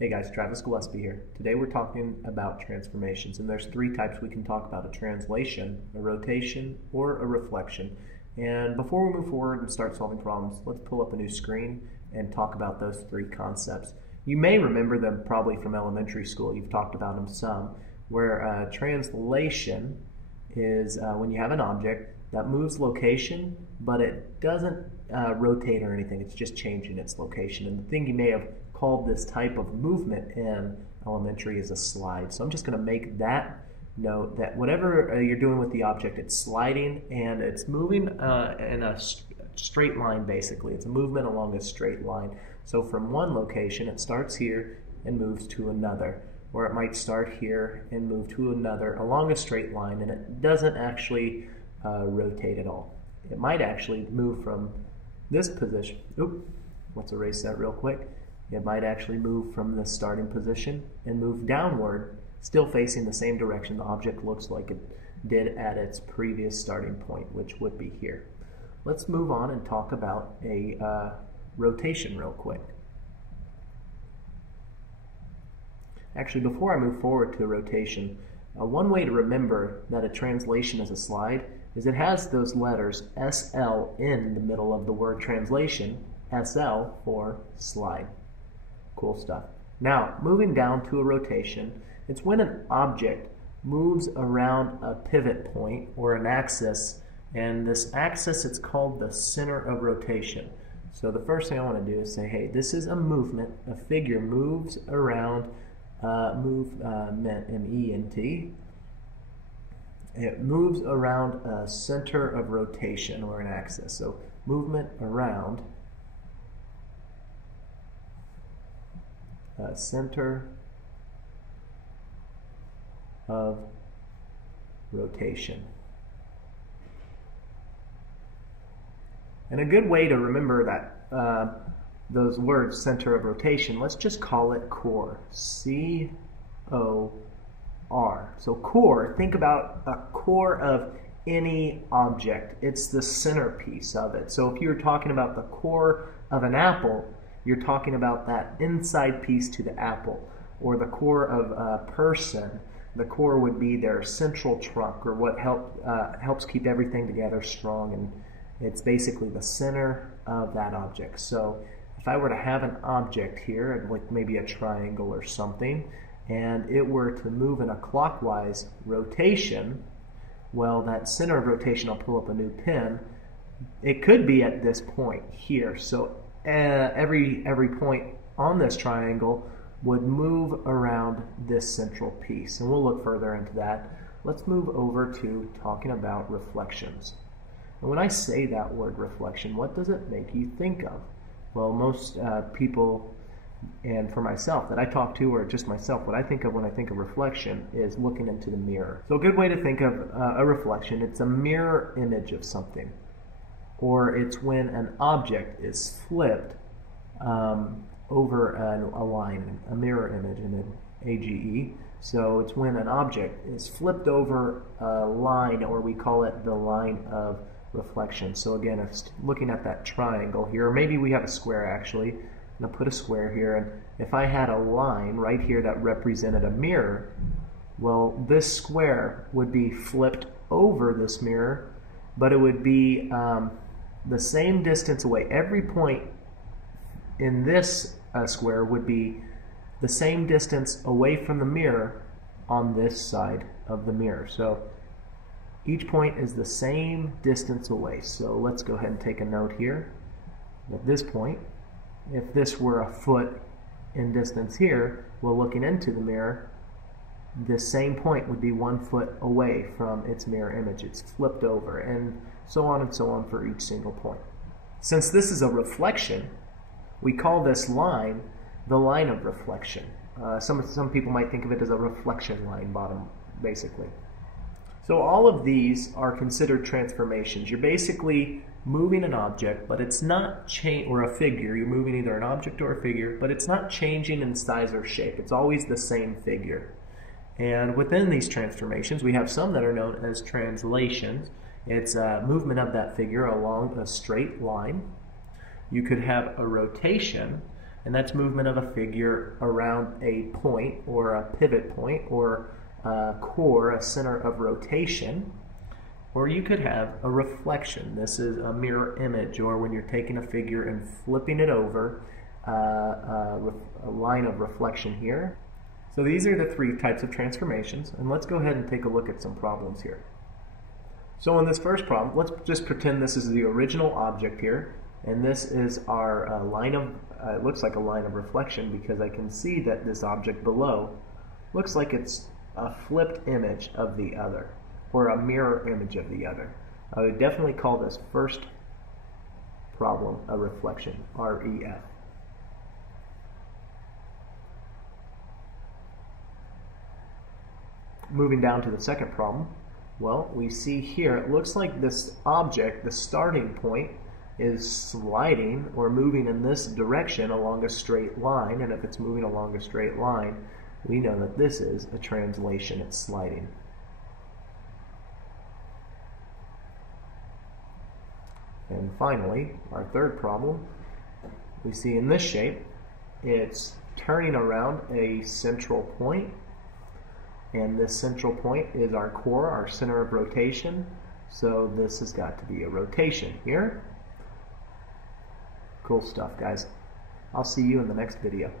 Hey guys, Travis Gillespie here. Today we're talking about transformations, and there's three types we can talk about: a translation, a rotation, or a reflection. And before we move forward and start solving problems, let's pull up a new screen and talk about those three concepts. You may remember them probably from elementary school. You've talked about them some, where translation is when you have an object that moves location, but it doesn't rotate or anything. It's just changing its location. And the thing you may have called this type of movement in elementary is a slide. So I'm just going to make that note that whatever you're doing with the object, it's sliding and it's moving in a straight line basically. It's a movement along a straight line. So from one location, it starts here and moves to another. Or it might start here and move to another along a straight line, and it doesn't actually rotate at all. It might actually move from this position. Let's erase that real quick. It might actually move from the starting position and move downward, still facing the same direction the object looks like it did at its previous starting point, which would be here. Let's move on and talk about a rotation real quick. Actually, before I move forward to a rotation, one way to remember that a translation is a slide is it has those letters SL in the middle of the word translation, SL for slide. Cool stuff. Now, moving down to a rotation, it's when an object moves around a pivot point or an axis, and this axis, it's called the center of rotation. So the first thing I want to do is say, hey, this is a movement. A figure moves around, M-E-N-T. It moves around a center of rotation or an axis. So movement around a center of rotation. And a good way to remember that those words, center of rotation, let's just call it core. C-O-R. So core, think about a core of any object. It's the centerpiece of it. So if you're talking about the core of an apple, you're talking about that inside piece to the apple. Or the core of a person, the core would be their central trunk, or what helps keep everything together strong, and it's basically the center of that object. So if I were to have an object here, like maybe a triangle or something, and it were to move in a clockwise rotation, well, that center of rotation, I'll pull up a new pin, it could be at this point here. So every point on this triangle would move around this central piece, and we'll look further into that. Let's move over to talking about reflections. And when I say that word reflection, what does it make you think of? Well, most people, and for myself that I talk to, or just myself, what I think of when I think of reflection is looking into the mirror. So a good way to think of a reflection, it's a mirror image of something. Or it's when an object is flipped over a line, a mirror image, an AGE. So it's when an object is flipped over a line, or we call it the line of reflection. So again, it's looking at that triangle here, or maybe we have a square actually. I'm going to put a square here, and if I had a line right here that represented a mirror, well, this square would be flipped over this mirror, but it would be the same distance away. Every point in this square would be the same distance away from the mirror on this side of the mirror. So each point is the same distance away. So let's go ahead and take a note here. At this point, if this were a foot in distance here, well, looking into the mirror, this same point would be 1 foot away from its mirror image. It's flipped over, and so on for each single point. Since this is a reflection, we call this line the line of reflection. Some people might think of it as a reflection line bottom, basically. So all of these are considered transformations. You're basically moving an object, but it's not or a figure. You're moving either an object or a figure, but it's not changing in size or shape. It's always the same figure. And within these transformations, we have some that are known as translations. It's a movement of that figure along a straight line. You could have a rotation, and that's movement of a figure around a point or a pivot point or a core, a center of rotation. Or you could have a reflection. This is a mirror image, or when you're taking a figure and flipping it over, a line of reflection here. So these are the three types of transformations, and let's go ahead and take a look at some problems here. So in this first problem, let's just pretend this is the original object here, and this is our line of, it looks like a line of reflection because I can see that this object below looks like it's a flipped image of the other, or a mirror image of the other. I would definitely call this first problem a reflection, REF. Moving down to the second problem, well, we see here it looks like this object, the starting point, is sliding or moving in this direction along a straight line, and if it's moving along a straight line, we know that this is a translation, it's sliding. And finally, our third problem, we see in this shape, it's turning around a central point, and this central point is our core, our center of rotation, so this has got to be a rotation here. Cool stuff, guys. I'll see you in the next video.